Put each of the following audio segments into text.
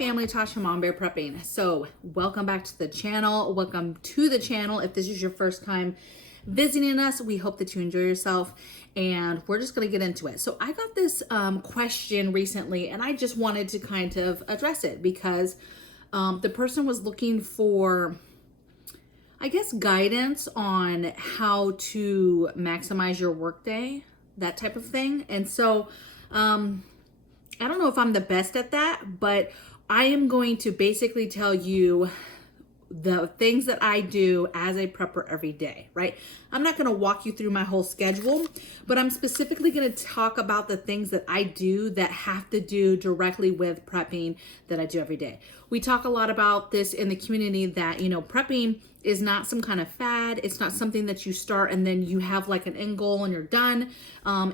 family, Tasha, MAMABEAR Prepping. So welcome back to the channel. Welcome to the channel. If this is your first time visiting us, we hope that you enjoy yourself, and we're just going to get into it. So I got this question recently, and I just wanted to kind of address it because the person was looking for, I guess, guidance on how to maximize your workday, that type of thing. And so I don't know if I'm the best at that, but I am going to basically tell you the things that I do as a prepper every day, right? I'm not going to walk you through my whole schedule, but I'm specifically going to talk about the things that I do that have to do directly with prepping that I do every day. We talk a lot about this in the community that, you know, prepping is not some kind of fad. It's not something that you start and then you have like an end goal and you're done.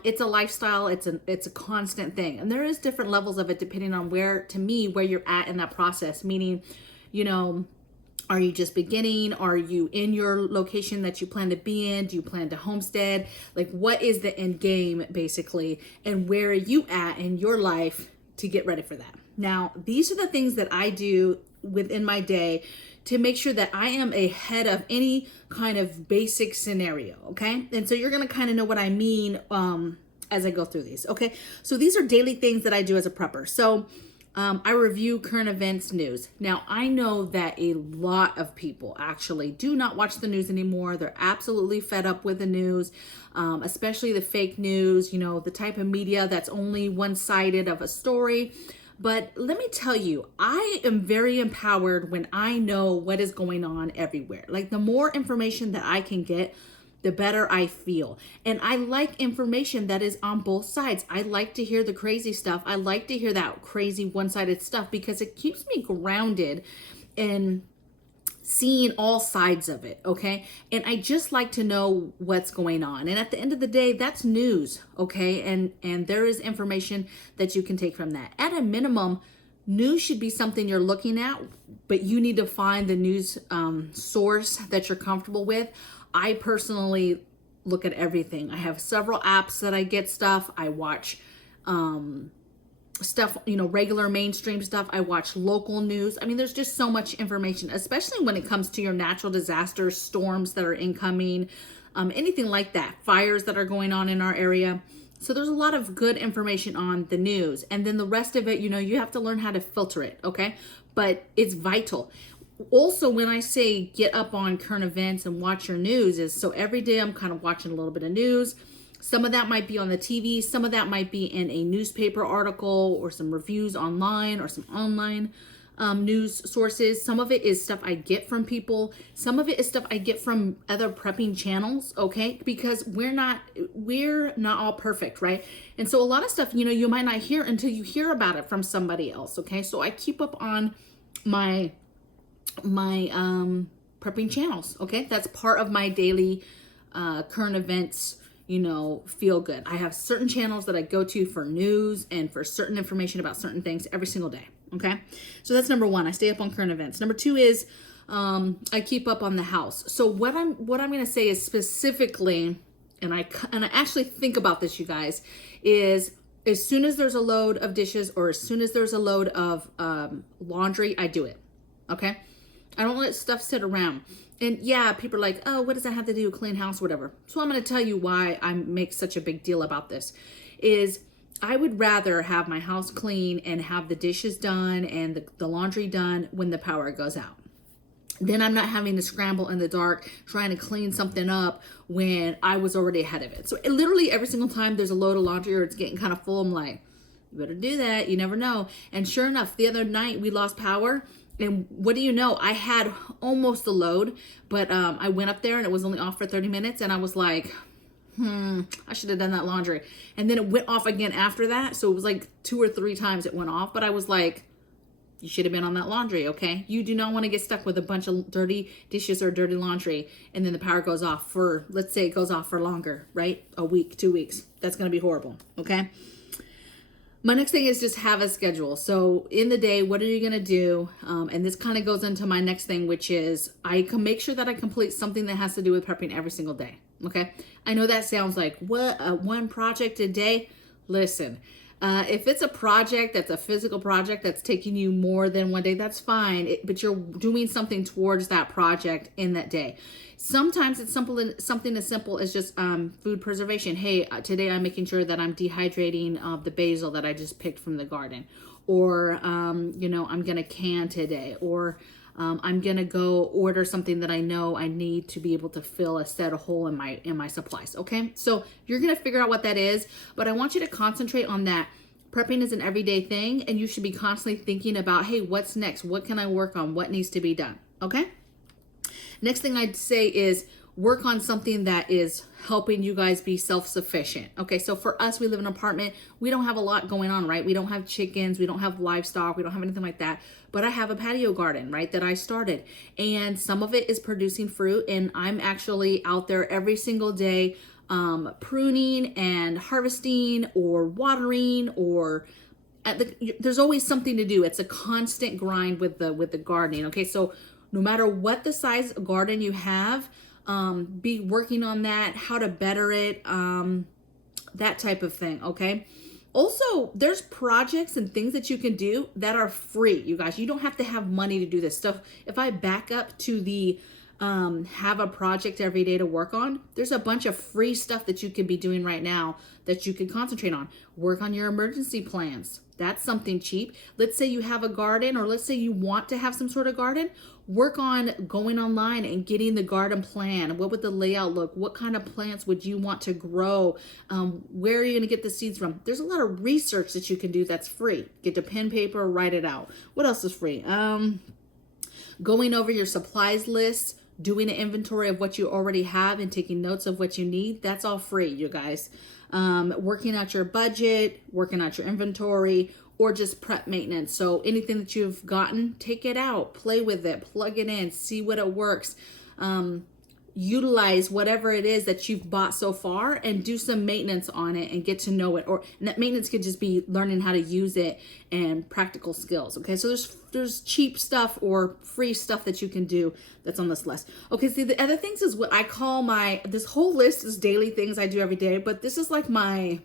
It's a lifestyle. It's a constant thing. And there is different levels of it depending on where you're at in that process. Meaning, you know, are you just beginning? Are you in your location that you plan to be in? Do you plan to homestead? Like, what is the end game basically? And where are you at in your life to get ready for that? Now, these are the things that I do within my day to make sure that I am ahead of any kind of basic scenario, okay? And so you're gonna kind of know what I mean as I go through these, okay? So these are daily things that I do as a prepper. So I review current events news. Now, I know that a lot of people actually do not watch the news anymore. They're absolutely fed up with the news, especially the fake news, you know, the type of media that's only one-sided of a story. But let me tell you, I am very empowered when I know what is going on everywhere. Like, the more information that I can get, the better I feel. And I like information that is on both sides. I like to hear the crazy stuff. I like to hear that crazy one-sided stuff because it keeps me grounded in seeing all sides of it, okay? And I just like to know what's going on. And at the end of the day, that's news, okay? And there is information that you can take from that. At a minimum, news should be something you're looking at, but you need to find the news source that you're comfortable with. I personally look at everything. I have several apps that I get stuff. I watch stuff, you know, regular mainstream stuff. I watch local news. I mean, there's just so much information, especially when it comes to your natural disasters, storms that are incoming, anything like that, fires that are going on in our area. So there's a lot of good information on the news. And then the rest of it, you know, you have to learn how to filter it, okay? But it's vital. Also, when I say get up on current events and watch your news, is so every day I'm kind of watching a little bit of news. Some of that might be on the TV. Some of that might be in a newspaper article or some reviews online or some online news sources. Some of it is stuff I get from people. Some of it is stuff I get from other prepping channels, okay? Because we're not all perfect, right? And so a lot of stuff, you know, you might not hear until you hear about it from somebody else, okay? So I keep up on my prepping channels, okay? That's part of my daily current events, you know, feel good. I have certain channels that I go to for news and for certain information about certain things every single day, okay? So that's number one. I stay up on current events. Number two is I keep up on the house. So what I'm going to say is specifically, and I actually think about this, you guys, is as soon as there's a load of dishes or as soon as there's a load of laundry, I do it, okay? I don't let stuff sit around. And yeah, people are like, oh, what does that have to do with clean house, whatever. So I'm going to tell you why I make such a big deal about this is I would rather have my house clean and have the dishes done and the laundry done when the power goes out. Then I'm not having to scramble in the dark trying to clean something up when I was already ahead of it. So literally every single time there's a load of laundry or it's getting kind of full, I'm like, you better do that. You never know. And sure enough, the other night we lost power. And what do you know? I had almost a load, but I went up there and it was only off for 30 minutes. And I was like, I should have done that laundry. And then it went off again after that. So it was like 2 or 3 times it went off. But I was like, you should have been on that laundry, okay? You do not want to get stuck with a bunch of dirty dishes or dirty laundry. And then the power goes off for, let's say it goes off for longer, right? A week, 2 weeks. That's going to be horrible, okay? My next thing is just have a schedule. So in the day, what are you going to do? And this kind of goes into my next thing, which is I can make sure that I complete something that has to do with prepping every single day. Okay. I know that sounds like what, one project a day. Listen, If it's a project that's a physical project that's taking you more than one day, that's fine. But you're doing something towards that project in that day. Sometimes it's something as simple as just food preservation. Hey, today I'm making sure that I'm dehydrating the basil that I just picked from the garden. Or, you know, I'm going to can today. Or I'm going to go order something that I know I need to be able to fill a set a hole in my supplies. Okay. So you're going to figure out what that is, but I want you to concentrate on that. Prepping is an everyday thing, and you should be constantly thinking about, hey, what's next? What can I work on? What needs to be done? Okay. Next thing I'd say is work on something that is helping you guys be self-sufficient. Okay, so for us, we live in an apartment. We don't have a lot going on, right? We don't have chickens. We don't have livestock. We don't have anything like that. But I have a patio garden, right, that I started. And some of it is producing fruit. And I'm actually out there every single day pruning and harvesting or watering or there's always something to do. It's a constant grind with the gardening. Okay, so no matter what the size garden you have, be working on that, how to better it, that type of thing, okay? Also, there's projects and things that you can do that are free, you guys. You don't have to have money to do this stuff. If I back up to the have a project every day to work on, there's a bunch of free stuff that you can be doing right now that you can concentrate on. Work on your emergency plans. That's something cheap. Let's say you have a garden, or let's say you want to have some sort of garden. Work on going online and getting the garden plan. What would the layout look? What kind of plants would you want to grow? Where are you going to get the seeds from? There's a lot of research that you can do that's free. Get the pen, paper, write it out. What else is free? Going over your supplies list, doing an inventory of what you already have and taking notes of what you need. That's all free, you guys. Working out your budget, working out your inventory, or just prep maintenance. So anything that you've gotten, take it out, play with it, plug it in, see what it works. Utilize whatever it is that you've bought so far and do some maintenance on it and get to know it. And that maintenance could just be learning how to use it and practical skills. Okay, so there's cheap stuff or free stuff that you can do that's on this list. Okay, see, the other things is what I call this whole list is daily things I do every day, but this is like my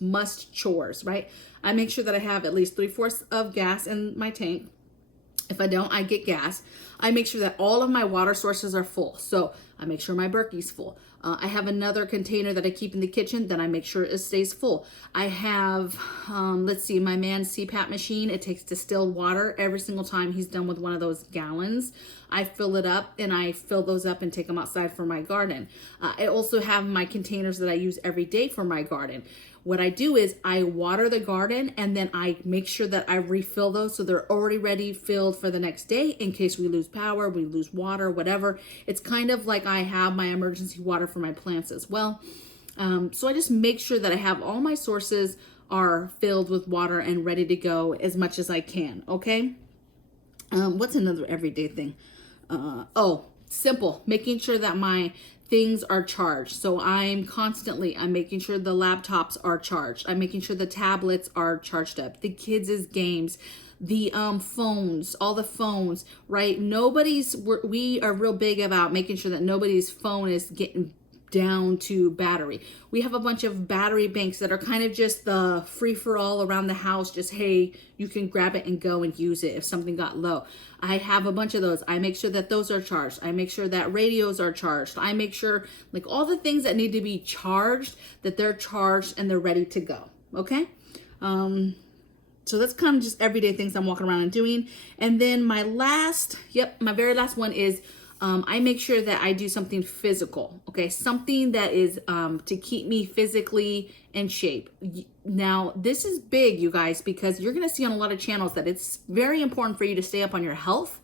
must chores, right? I make sure that I have at least 3/4 of gas in my tank. If I don't, I get gas. I make sure that all of my water sources are full. So I make sure my Berkey's full. I have another container that I keep in the kitchen that I make sure it stays full. I have, let's see, my man's CPAP machine. It takes distilled water every single time he's done with one of those gallons. I fill it up and I fill those up and take them outside for my garden. I also have my containers that I use every day for my garden. What I do is I water the garden and then I make sure that I refill those so they're already ready, filled for the next day in case we lose power, we lose water, whatever. It's kind of like I have my emergency water for my plants as well. So I just make sure that I have all my sources are filled with water and ready to go as much as I can, okay? What's another everyday thing? Simple, making sure that my things are charged. So I'm making sure the laptops are charged. I'm making sure the tablets are charged up. The kids' games, the phones, all the phones, right? We are real big about making sure that nobody's phone is getting down to battery. We have a bunch of battery banks that are kind of just the free-for-all around the house. Just, hey, you can grab it and go and use it if something got low. I have a bunch of those. I make sure that those are charged. I make sure that radios are charged. I make sure like all the things that need to be charged, that they're charged and they're ready to go. Okay? So that's kind of just everyday things I'm walking around and doing. And then my very last one is I make sure that I do something physical, okay? Something that is to keep me physically in shape. Now, this is big, you guys, because you're going to see on a lot of channels that it's very important for you to stay up on your health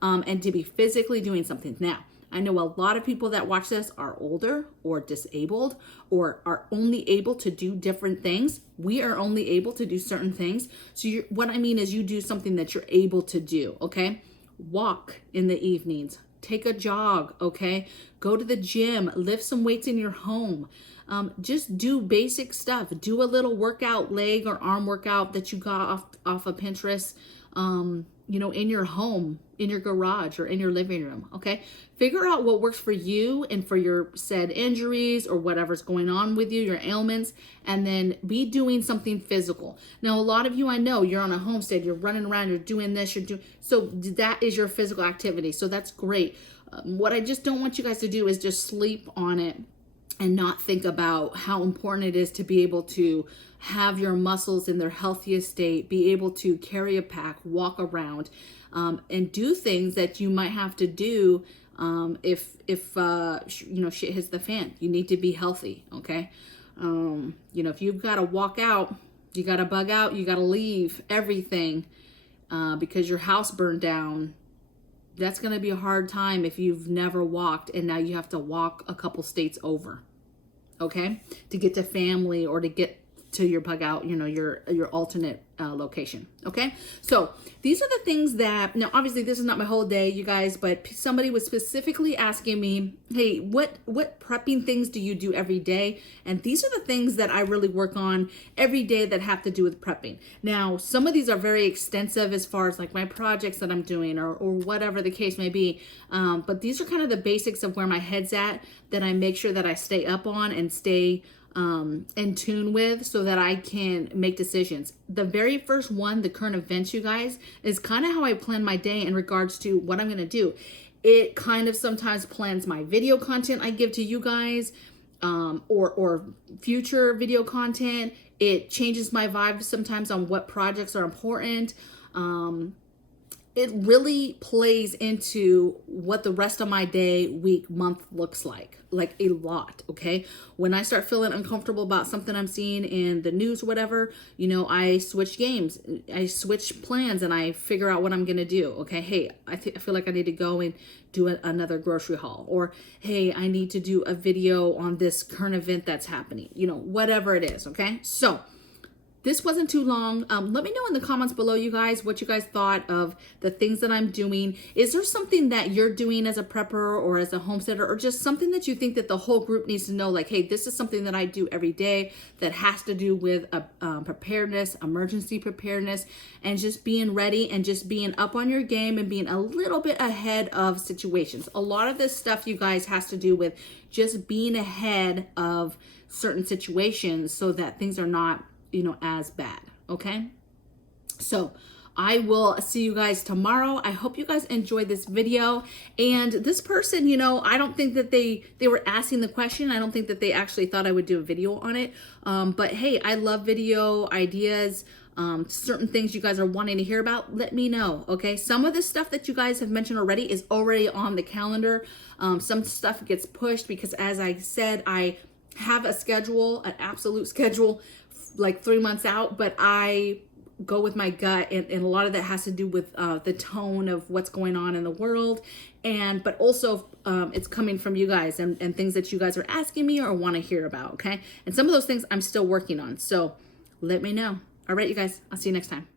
and to be physically doing something. Now, I know a lot of people that watch this are older or disabled or are only able to do different things. We are only able to do certain things. So what I mean is you do something that you're able to do, okay? Walk in the evenings. Take a jog, okay? Go to the gym, lift some weights in your home. Just do basic stuff. Do a little workout, leg or arm workout that you got off of Pinterest. you know, in your home, in your garage, or in your living room, okay? Figure out what works for you and for your said injuries or whatever's going on with you, your ailments, and then be doing something physical. Now, a lot of you, I know, you're on a homestead, you're running around, you're doing this, so that is your physical activity, so that's great. What I just don't want you guys to do is just sleep on it and not think about how important it is to be able to have your muscles in their healthiest state, be able to carry a pack, walk around, and do things that you might have to do if you know, shit hits the fan. You need to be healthy, okay? You know, if you've got to walk out, you got to bug out, you got to leave everything because your house burned down. That's going to be a hard time if you've never walked and now you have to walk a couple states over, okay, to get to family or to get to your bug out, you know, your alternate location, okay? So these are the things that, now obviously this is not my whole day, you guys, but somebody was specifically asking me, hey, what prepping things do you do every day? And these are the things that I really work on every day that have to do with prepping. Now, some of these are very extensive as far as like my projects that I'm doing or whatever the case may be. But these are kind of the basics of where my head's at that I make sure that I stay up on and stay in tune with so that I can make decisions. The very first one, the current events, you guys, is kind of how I plan my day in regards to what I'm going to do. It kind of sometimes plans my video content I give to you guys, or future video content. It changes my vibe sometimes on what projects are important. It really plays into what the rest of my day, week, month looks like a lot, okay? When I start feeling uncomfortable about something I'm seeing in the news or whatever, you know, I switch games, I switch plans, and I figure out what I'm gonna do, okay? Hey, I feel like I need to go and do another grocery haul, or hey, I need to do a video on this current event that's happening, you know, whatever it is, okay? So, this wasn't too long. Let me know in the comments below, you guys, what you guys thought of the things that I'm doing. Is there something that you're doing as a prepper or as a homesteader, or just something that you think that the whole group needs to know? Like, hey, this is something that I do every day that has to do with preparedness, emergency preparedness, and just being ready and just being up on your game and being a little bit ahead of situations. A lot of this stuff, you guys, has to do with just being ahead of certain situations so that things are not, you know, as bad, okay? So I will see you guys tomorrow. I hope you guys enjoyed this video. And this person, you know, I don't think that they were asking the question. I don't think that they actually thought I would do a video on it. But hey, I love video ideas. Certain things you guys are wanting to hear about, let me know, okay? Some of the stuff that you guys have mentioned already is already on the calendar. Some stuff gets pushed because, as I said, I have a schedule, an absolute schedule, like 3 months out, but I go with my gut, and a lot of that has to do with the tone of what's going on in the world, but also it's coming from you guys and things that you guys are asking me or want to hear about, okay? And some of those things I'm still working on, so let me know. All right, you guys, I'll see you next time.